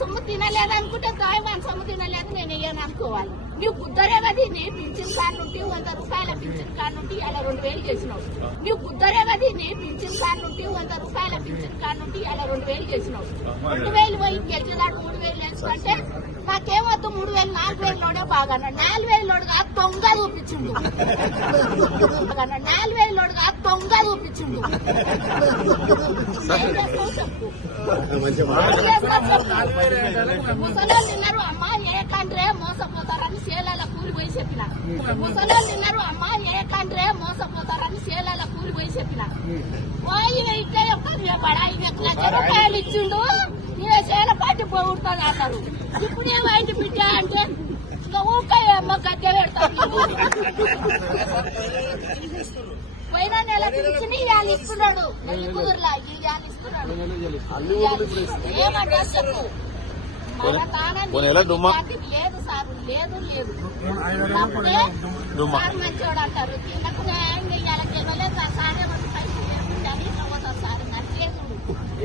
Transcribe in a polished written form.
సొమ్ము తినలేదనుకుంటే గాయవాన్ సొమ్ము తినలేదు నేను ఇయ్యను అనుకోవాలి. నీవు గుద్దరే కది నీ పింఛన్ కార్డు నుండి 100 రూపాయల పింఛన్ కార్డు నుండి అలా 2000 చేసినావు. నీవు గుద్దరే కది నీ పింఛన్ కార్డు నుండి 100 రూపాయల పింఛన్ కార్డు నుండి అలా 2000 చేసినావు. 2000 పోయి గెలిచేదాడు 3000 వేసుకుంటే నాకేమొద్దు 3000 4000 లోడే బాగా 4000 లోడు కాదు దొంగ చూపించిండు. 4000 లోడు కాదు దొంగ చూపించిండు. ముసలోళ్ళు తిన్నారు అమ్మ ఏ కంట్రే మోసపోతారని సేలాల కూలి పోయి చెప్పిన. ముసలోళ్ళు తిన్నారు అమ్మ ఏ కంట్రే మోసపోతారని సేలాల కూలి పోయి చెప్పిన. పోయి ఇట్లా పడా 1 లక్ష రూపాయలు ఇచ్చిండు నేను సేల పాటి పోగొడతాను అన్నారు. ఇప్పుడు ఏమైంది బిడ్డ అంటే ఇంకా ఊకాయమ్మ గద్దె పెడతాను. పోయిన నెల పిలిచి ఇవాళ ఇస్తున్నాడు. నెల్లి కుదురులా ఇవాళ ఇస్తున్నాడు. ఏమంటా చెప్పు లేదు సార్ లేదు లేదు అప్పుడే సార్ మంచోడు అంటారు. తినకు న్యాయంగా